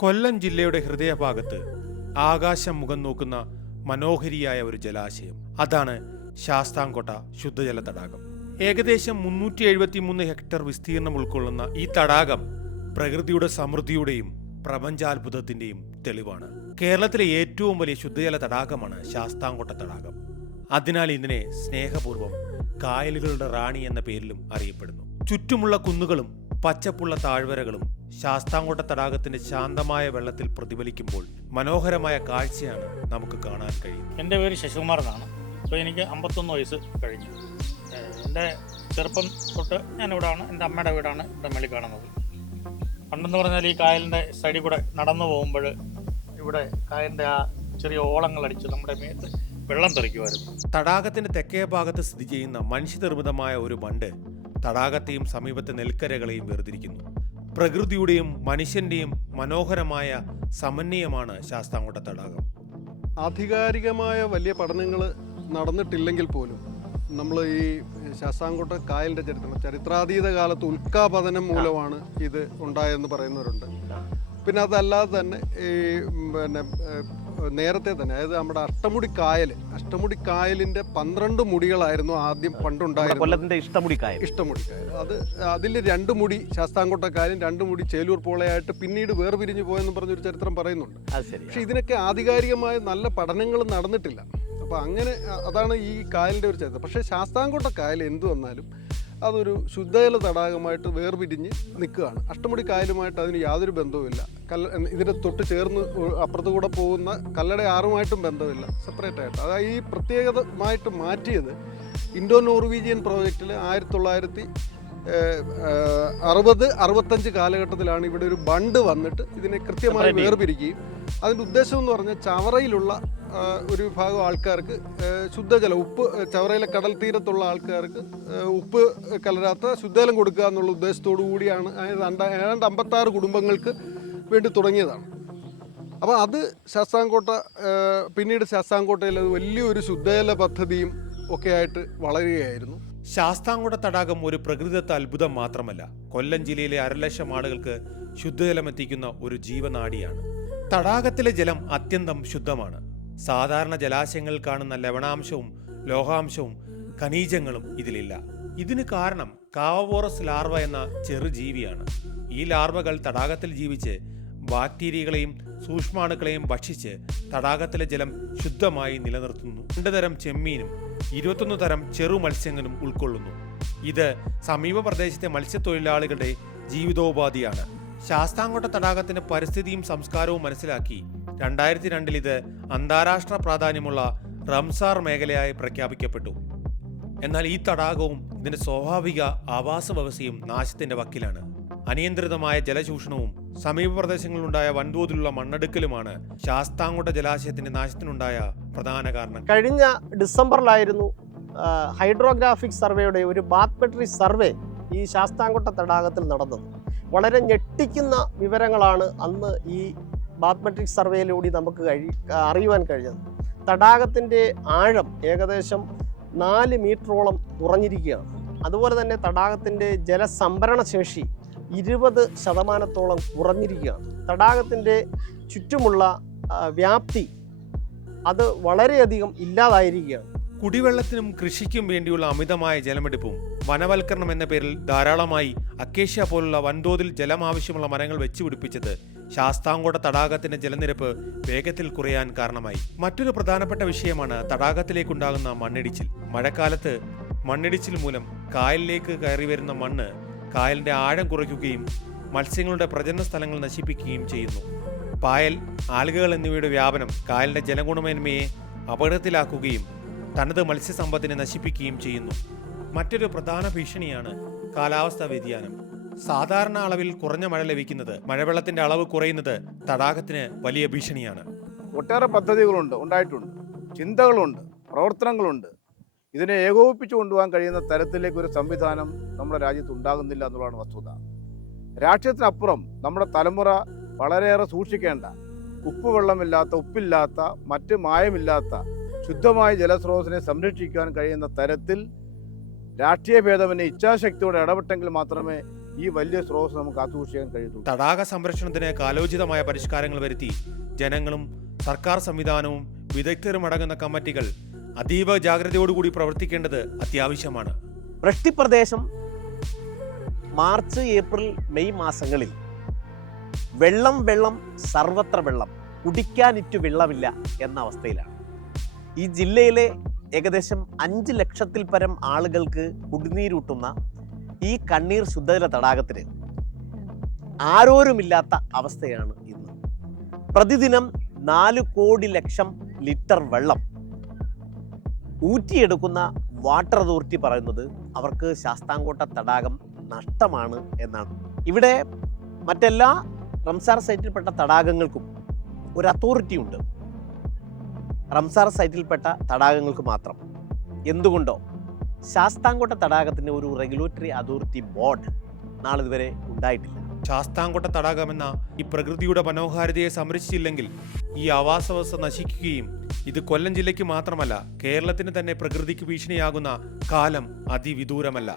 കൊല്ലം ജില്ലയുടെ ഹൃദയഭാഗത്ത് ആകാശം മുഖം നോക്കുന്ന മനോഹരിയായ ഒരു ജലാശയം. അതാണ് ശാസ്താംകോട്ട ശുദ്ധജല തടാകം. ഏകദേശം മുന്നൂറ്റി എഴുപത്തി മൂന്ന് ഹെക്ടർ വിസ്തീർണം ഉൾക്കൊള്ളുന്ന ഈ തടാകം പ്രകൃതിയുടെ സമൃദ്ധിയുടെയും പ്രപഞ്ചാത്ഭുതത്തിന്റെയും തെളിവാണ്. കേരളത്തിലെ ഏറ്റവും വലിയ ശുദ്ധജല തടാകമാണ് ശാസ്താംകോട്ട തടാകം. അതിനാൽ ഇതിനെ സ്നേഹപൂർവം കായലുകളുടെ റാണി എന്ന പേരിലും അറിയപ്പെടുന്നു. ചുറ്റുമുള്ള കുന്നുകളും പച്ചപ്പുള്ള താഴ്വരകളും ശാസ്താംകോട്ട തടാകത്തിന്റെ ശാന്തമായ വെള്ളത്തിൽ പ്രതിഫലിക്കുമ്പോൾ മനോഹരമായ കാഴ്ചയാണ് നമുക്ക് കാണാൻ കഴിയുന്നത്. എന്റെ പേര് ശശികുമാർ എന്നാണ്. എനിക്ക് അമ്പത്തൊന്ന് വയസ്സ് കഴിഞ്ഞു. എന്റെ ചെറുപ്പം തൊട്ട് ഞാൻ ഞാനിവിടാണ്. എന്റെ അമ്മയുടെ വീടാണ് ഇവിടെ മേളിൽ കാണുന്നത്. പണ്ടെന്ന് പറഞ്ഞാൽ ഈ കായലിന്റെ സൈഡിൽ കൂടെ നടന്നു പോകുമ്പോൾ ഇവിടെ കായലിന്റെ ആ ചെറിയ ഓളങ്ങൾ അടിച്ച് നമ്മുടെ മേത്ത് വെള്ളം തെറിക്കുമായിരുന്നു. തടാകത്തിന്റെ തെക്കേ ഭാഗത്ത് സ്ഥിതി ചെയ്യുന്ന മനുഷ്യനിർമ്മിതമായ ഒരു ബണ്ട് തടാകത്തെയും സമീപത്തെ നെൽക്കരകളെയും വേർതിരിക്കുന്നു. പ്രകൃതിയുടെയും മനുഷ്യന്റെയും മനോഹരമായ സമന്വയമാണ് ശാസ്താംകോട്ട തടാകം ആധികാരികമായ വലിയ പഠനങ്ങൾ നടന്നിട്ടില്ലെങ്കിൽ പോലും നമ്മൾ ഈ ശാസ്താംകോട്ട കായലിന്റെ ചരിത്രം ചരിത്രാതീത കാലത്ത് ഉൽക്കാപതനം മൂലമാണ് ഇത് ഉണ്ടായെന്ന് പറയുന്നവരുണ്ട്. പിന്നെ അതല്ലാതെ തന്നെ ഈ പിന്നെ നേരത്തെ തന്നെ അതായത് നമ്മുടെ അഷ്ടമുടി കായൽ അഷ്ടമുടി കായലിന്റെ പന്ത്രണ്ട് മുടികളായിരുന്നു ആദ്യം പണ്ടുണ്ടായിരുന്നത്. കൊല്ലത്തിന്റെ ഇഷ്ടമുടി കായൽ. ഇഷ്ടമുടി കായൽ. അത് അതിൽ രണ്ട് മുടി ശാസ്താംകോട്ട കായലും രണ്ട് മുടി ചേലൂർ പോളയായിട്ട് പിന്നീട് വേർപിരിഞ്ഞു പോയെന്ന് പറഞ്ഞൊരു ചരിത്രം പറയുന്നുണ്ട്. പക്ഷെ ഇതിനൊക്കെ ആധികാരികമായ നല്ല പഠനങ്ങൾ നടന്നിട്ടില്ല. അപ്പോൾ അങ്ങനെ അതാണ് ഈ കായലിന്റെ ഒരു ചരിത്രം. പക്ഷെ ശാസ്താംകോട്ട കായൽ എന്തു വന്നാലും അതൊരു ശുദ്ധജല തടാകമായിട്ട് വേർപിരിഞ്ഞ് നിൽക്കുകയാണ്. അഷ്ടമുടി കായലുമായിട്ട് അതിന് യാതൊരു ബന്ധവുമില്ല. കല്ല ഇതിന്റെ തൊട്ട് ചേർന്ന് അപ്പുറത്ത് കൂടെ പോകുന്ന കല്ലട ആറുമായിട്ടും ബന്ധമില്ല. സെപ്പറേറ്റ് ആയിട്ട്. അതായത് ഈ പ്രത്യേകതമായിട്ട് മാറ്റിയത് ഇൻഡോ നോർവീജിയൻ പ്രോജക്റ്റിൽ ആയിരത്തി തൊള്ളായിരത്തി അറുപത് അറുപത്തഞ്ച് കാലഘട്ടത്തിലാണ് ഇവിടെ ഒരു ബണ്ട് വന്നിട്ട് ഇതിനെ കൃത്യമായി. വേർപിരിക്കുകയും. അതിന്റെ ഉദ്ദേശം എന്ന് പറഞ്ഞാൽ ചവറയിലുള്ള ഒരു വിഭാഗം ആൾക്കാർക്ക് ശുദ്ധജലം ഉപ്പ് ചവറയിലെ കടൽ തീരത്തുള്ള ആൾക്കാർക്ക് ഉപ്പ് കലരാത്ത ശുദ്ധജലം കൊടുക്കുക എന്നുള്ള ഉദ്ദേശത്തോടു കൂടിയാണ്. അതായത് രണ്ട- ഏതാണ്ട് അമ്പത്താറ് കുടുംബങ്ങൾക്ക് വേണ്ടി തുടങ്ങിയതാണ്. അപ്പോൾ അത് ശാസ്താംകോട്ട പിന്നീട് ശാസ്താംകോട്ടയിൽ അത് വലിയൊരു ശുദ്ധജല പദ്ധതിയും ഒക്കെ ആയിട്ട് വളരുകയായിരുന്നു. ശാസ്താംകോട്ട തടാകം ഒരു പ്രകൃതിദത്ത അത്ഭുതം മാത്രമല്ല കൊല്ലം ജില്ലയിലെ അരലക്ഷം ആളുകൾക്ക് ശുദ്ധജലമെത്തിക്കുന്ന ഒരു ജീവനാടിയാണ്. തടാകത്തിലെ ജലം അത്യന്തം ശുദ്ധമാണ്. സാധാരണ ജലാശയങ്ങളിൽ കാണുന്ന ലവണാംശവും ലോഹാംശവും ഖനീജങ്ങളും ഇതിലില്ല. ഇതിന് കാരണം കാവോറസ് ലാർവ എന്ന ചെറുജീവിയാണ്. ഈ ലാർവകൾ തടാകത്തിൽ ജീവിച്ച് ബാക്ടീരിയകളെയും സൂക്ഷ്മാണുക്കളെയും ഭക്ഷിച്ച് തടാകത്തിലെ ജലം ശുദ്ധമായി നിലനിർത്തുന്നു. രണ്ട് തരം ചെമ്മീനും ഇരുപത്തൊന്ന് തരം ചെറു മത്സ്യങ്ങളും ഉൾക്കൊള്ളുന്നു. ഇത് സമീപ പ്രദേശത്തെ മത്സ്യത്തൊഴിലാളികളുടെ ജീവിതോപാധിയാണ്. ശാസ്താംകോട്ട തടാകത്തിന്റെ പരിസ്ഥിതിയും സംസ്കാരവും മനസ്സിലാക്കി രണ്ടായിരത്തി രണ്ടിൽ ഇത് അന്താരാഷ്ട്ര പ്രാധാന്യമുള്ള റംസാർ മേഖലയായി പ്രഖ്യാപിക്കപ്പെട്ടു. എന്നാൽ ഈ തടാകവും ഇതിന്റെ സ്വാഭാവിക ആവാസ വ്യവസ്ഥയും നാശത്തിന്റെ വക്കിലാണ്. അനിയന്ത്രിതമായ ജലചൂഷണവും സമീപ പ്രദേശങ്ങളിലുണ്ടായ വൻതോതിലുള്ള മണ്ണെടുക്കലുമാണ് ശാസ്താംകോട്ട ജലാശയത്തിന്റെ നാശത്തിനുണ്ടായ പ്രധാന കാരണം. കഴിഞ്ഞ ഡിസംബറിലായിരുന്നു ഹൈഡ്രോഗ്രാഫിക് സർവേയുടെ ഒരു ബാത്മെട്രി സർവേ ഈ ശാസ്താംകോട്ട തടാകത്തിൽ നടന്നത്. വളരെ ഞെട്ടിക്കുന്ന വിവരങ്ങളാണ് അന്ന് ഈ ബാത്മെട്രിക് സർവേയിലൂടെ നമുക്ക് കഴി അറിയുവാൻ കഴിഞ്ഞത്. തടാകത്തിന്റെ ആഴം ഏകദേശം നാല് മീറ്ററോളം കുറഞ്ഞിരിക്കുകയാണ്. അതുപോലെ തന്നെ തടാകത്തിന്റെ ജലസംഭരണ ശേഷി ഇരുപത് ശതമാനത്തോളം കുറഞ്ഞിരിക്കുകയാണ്. തടാകത്തിന്റെ ചുറ്റുമുള്ള വ്യാപ്തി അത് വളരെയധികം ഇല്ലാതായിരിക്കുകയാണ്. കുടിവെള്ളത്തിനും കൃഷിക്കും വേണ്ടിയുള്ള അമിതമായ ജലമെടുപ്പും വനവൽക്കരണം എന്ന പേരിൽ ധാരാളമായി അക്കേഷ്യ പോലുള്ള വൻതോതിൽ ജലം ആവശ്യമുള്ള മരങ്ങൾ വെച്ചുപിടിപ്പിച്ചത് ശാസ്താംകോട്ട തടാകത്തിന്റെ ജലനിരപ്പ് വേഗത്തിൽ കുറയാൻ കാരണമായി. മറ്റൊരു പ്രധാനപ്പെട്ട വിഷയമാണ് തടാകത്തിലേക്കുണ്ടാകുന്ന മണ്ണിടിച്ചിൽ. മഴക്കാലത്ത് മണ്ണിടിച്ചിൽ മൂലം കായലിലേക്ക് കയറി വരുന്ന മണ്ണ് കായലിന്റെ ആഴം കുറയ്ക്കുകയും മത്സ്യങ്ങളുടെ പ്രജനന സ്ഥലങ്ങൾ നശിപ്പിക്കുകയും ചെയ്യുന്നു. പായൽ ആൽഗകൾ എന്നിവയുടെ വ്യാപനം കായലിന്റെ ജലഗുണമേന്മയെ അപകടത്തിലാക്കുകയും തനത് മത്സ്യസമ്പത്തിനെ നശിപ്പിക്കുകയും ചെയ്യുന്നു. മറ്റൊരു പ്രധാന ഭീഷണിയാണ് കാലാവസ്ഥാ വ്യതിയാനം. സാധാരണ അളവിൽ കുറഞ്ഞ മഴ ലഭിക്കുന്നത് മഴവെള്ളത്തിന്റെ അളവ് കുറയുന്നത് തടാകത്തിന് വലിയ ഭീഷണിയാണ്. ഒട്ടേറെ പദ്ധതികളുണ്ട് ഉണ്ടായിട്ടുണ്ട്. ചിന്തകളുണ്ട് പ്രവർത്തനങ്ങളുണ്ട്. ഇതിനെ ഏകോപിപ്പിച്ചു കൊണ്ടുപോകാൻ കഴിയുന്ന തരത്തിലേക്ക് ഒരു സംവിധാനം നമ്മുടെ രാജ്യത്ത് ഉണ്ടാകുന്നില്ല എന്നുള്ളതാണ് വസ്തുത. രാഷ്ട്രീയത്തിനപ്പുറം നമ്മുടെ തലമുറ വളരെയേറെ സൂക്ഷിക്കേണ്ട. ഉപ്പുവെള്ളമില്ലാത്ത ഉപ്പില്ലാത്ത മറ്റ് മായമില്ലാത്ത ശുദ്ധമായ ജലസ്രോതസ്സിനെ സംരക്ഷിക്കാൻ കഴിയുന്ന തരത്തിൽ രാഷ്ട്രീയ ഭേദമന്യേ ഇച്ഛാശക്തിയോടെ ഇടപെട്ടെങ്കിൽ മാത്രമേ ഈ വലിയ സ്രോതസ് നമുക്ക് കാത്തുസൂക്ഷിക്കാൻ കഴിയത്തുള്ളൂ. തടാക സംരക്ഷണത്തിന് കാലോചിതമായ പരിഷ്കാരങ്ങൾ വരുത്തി ജനങ്ങളും സർക്കാർ സംവിധാനവും വിദഗ്ധരും അടങ്ങുന്ന കമ്മിറ്റികൾ അതീവ ജാഗ്രതയോടുകൂടി പ്രവർത്തിക്കേണ്ടത് അത്യാവശ്യമാണ്. വൃഷ്ടിപ്രദേശം മാർച്ച് ഏപ്രിൽ മെയ് മാസങ്ങളിൽ വെള്ളം വെള്ളം സർവത്ര വെള്ളം കുടിക്കാനിറ്റു വെള്ളമില്ല എന്ന അവസ്ഥയിലാണ്. ഈ ജില്ലയിലെ ഏകദേശം അഞ്ച് ലക്ഷത്തിൽ പരം ആളുകൾക്ക് കുടിനീരൂട്ടുന്ന ഈ കണ്ണീർ ശുദ്ധജല തടാകത്തിന് ആരോരുമില്ലാത്ത അവസ്ഥയാണ് ഇന്ന്. പ്രതിദിനം നാല് കോടി ലക്ഷം ലിറ്റർ വെള്ളം ഊറ്റിയെടുക്കുന്ന വാട്ടർ അതോറിറ്റി പറയുന്നത് അവർക്ക് ശാസ്താംകോട്ട തടാകം നഷ്ടമാണ് എന്നാണ്. ഇവിടെ മറ്റെല്ലാ റംസാർ സൈറ്റിൽപ്പെട്ട തടാകങ്ങൾക്കും ഒരു അതോറിറ്റി ഉണ്ട്. റംസാർ സൈറ്റിൽപ്പെട്ട തടാകങ്ങൾക്ക് മാത്രം. എന്തുകൊണ്ടോ? ശാസ്താംകോട്ട തടാകത്തിന്റെ ഒരു റെഗുലേറ്ററി അതോറിറ്റി ബോർഡ് നാളിതുവരെ ഉണ്ടായിട്ടില്ല. ശാസ്താംകോട്ട തടാകമെന്ന ഈ പ്രകൃതിയുടെ മനോഹാരിതയെ സംരക്ഷിച്ചില്ലെങ്കിൽ ഈ ആവാസവ്യവസ്ഥ നശിക്കുകയും ഇത് കൊല്ലം ജില്ലയ്ക്ക് മാത്രമല്ല കേരളത്തിന് തന്നെ പ്രകൃതിക്ക് ഭീഷണിയാകുന്ന കാലം അതിവിദൂരമല്ല.